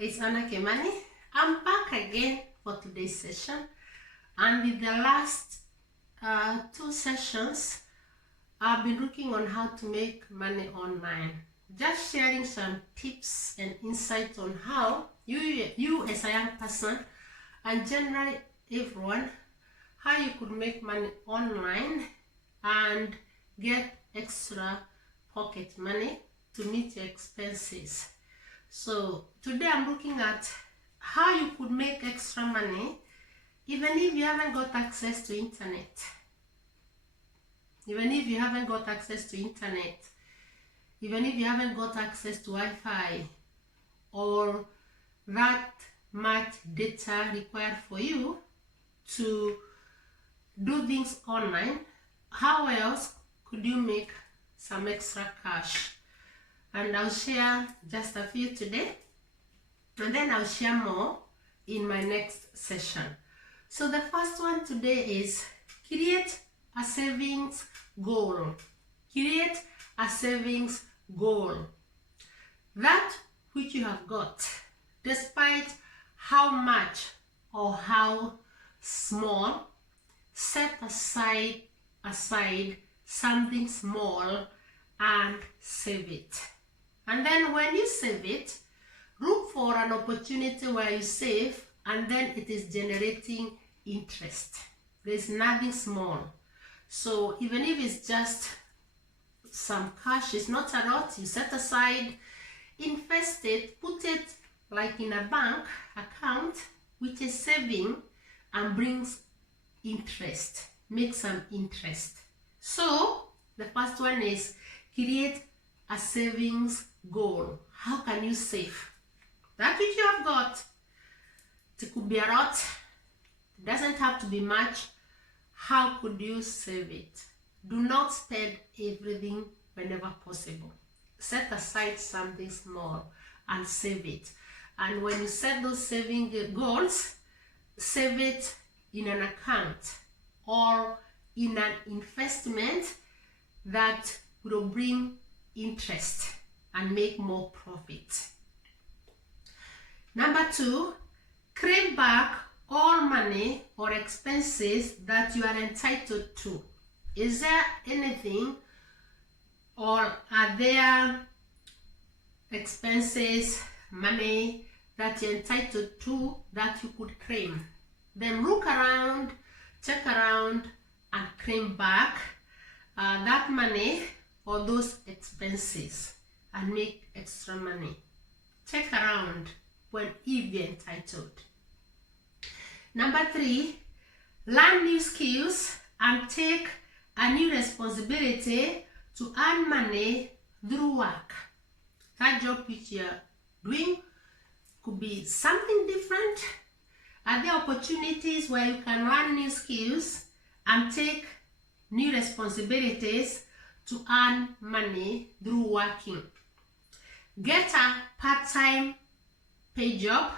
it's Anna Kemani. I'm back again for today's session, and with the last two sessions I've been looking on how to make money online, just sharing some tips and insights on how you as a young person and generally everyone, how you could make money online and get extra pocket money to meet your expenses. So today I'm looking at how you could make extra money even if you haven't got access to internet. Even if you haven't got access to internet, even if you haven't got access to Wi-Fi or that much data required for you to do things online, how else could you make some extra cash? And I'll share just a few today, and then I'll share more in my next session. So the first one today is create a savings goal. Create a savings goal. That which you have got, despite how much or how small, set aside something small and save it. And then when you save it, look for an opportunity where you save and then it is generating interest. There's nothing small. So even if it's just some cash, it's not a lot, you set aside, invest it, put it like in a bank account which is saving and brings interest, make some interest. So the first one is create a savings goal. How can you save? That which you have got, it could be a lot, it doesn't have to be much. How could you save it? Do not spend everything whenever possible. Set aside something small and save it. And when you set those saving goals, save it in an account or in an investment that will bring interest and make more profit. Number 2, claim back all money or expenses that you are entitled to. Is there anything or are there expenses, money that you're entitled to that you could claim? Then look around, check around and claim back that money or those expenses and make extra money. Check around when you're entitled. Number 3, learn new skills and take a new responsibility to earn money through work. That job which you're doing could be something different. Are there opportunities where you can learn new skills and take new responsibilities to earn money through working? Get a part-time pay job.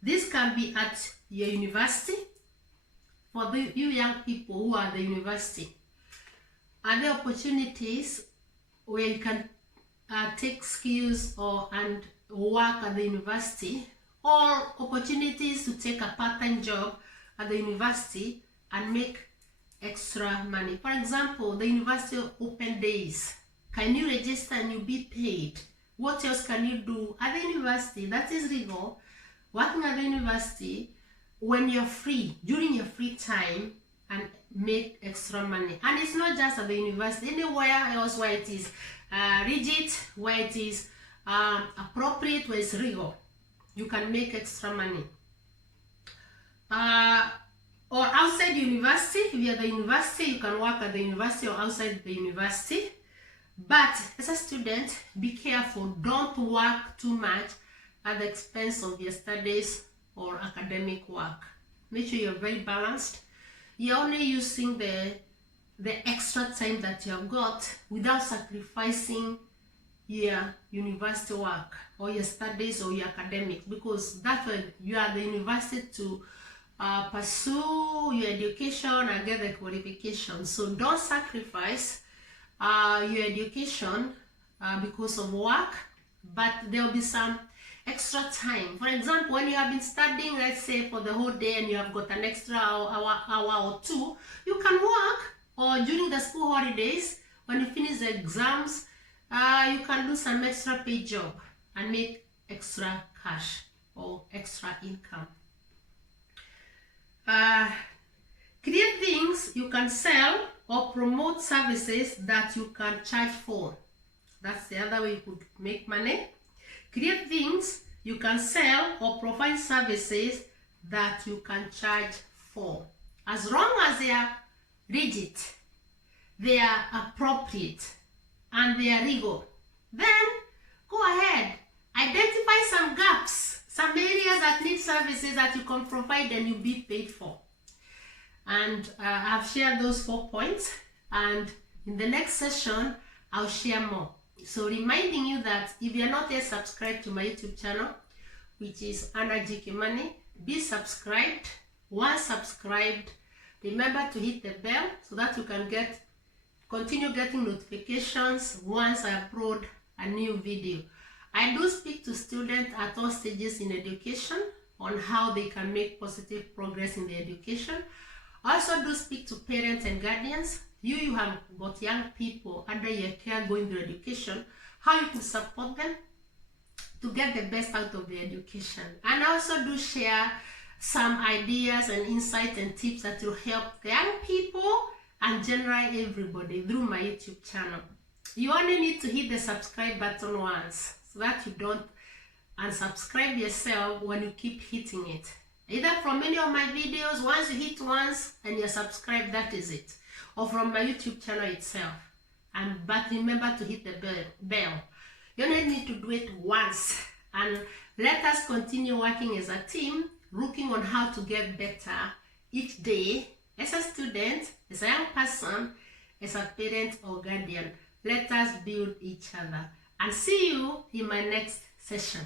This can be at your university. For you young people who are at the university, are there opportunities where you can take skills and work at the university, or opportunities to take a part-time job at the university and make extra money? For example, the university open days. Can you register and you'll be paid? What else can you do at the university? That is legal. Working at the university when you're free, during your free time, and make extra money. And it's not just at the university, anywhere else where it is rigid, where it is appropriate, where it's legal, you can make extra money. Or outside university, if you're at the university, you can work at the university or outside the university. But as a student, be careful. Don't work too much at the expense of your studies or academic work. Make sure you're very balanced. You're only using the extra time that you have got without sacrificing your university work or your studies or your academics, because that's why you are at the university to pursue your education and get the qualification. So don't sacrifice your education because of work, but there will be some extra time. For example, when you have been studying, let's say for the whole day, and you have got an extra hour or two, you can work. Or during the school holidays, when you finish the exams, you can do some extra paid job and make extra cash or extra income. Create things you can sell or promote services that you can charge for. That's the other way you could make money. Create things you can sell or provide services that you can charge for. As long as they are rigid, they are appropriate, and they are legal, then go ahead. Identify some gaps, some areas that need services that you can provide and you'll be paid for. And I've shared those 4 points, and in the next session, I'll share more. So reminding you that if you're not yet subscribed to my YouTube channel, which is Anna GK Money, be subscribed. Once subscribed, remember to hit the bell so that you can continue getting notifications once I upload a new video. I do speak to students at all stages in education on how they can make positive progress in their education. I also do speak to parents and guardians. You have got young people under your care going through education, how you can support them to get the best out of their education. And I also do share some ideas and insights and tips that will help the young people and generally everybody through my YouTube channel. You only need to hit the subscribe button once so that you don't unsubscribe yourself when you keep hitting it. Either from any of my videos, once you hit once and you're subscribed, that is it. Or from my YouTube channel itself. But remember to hit the bell. You only need to do it once. And let us continue working as a team, looking on how to get better each day as a student, as a young person, as a parent or guardian. Let us build each other. And see you in my next session.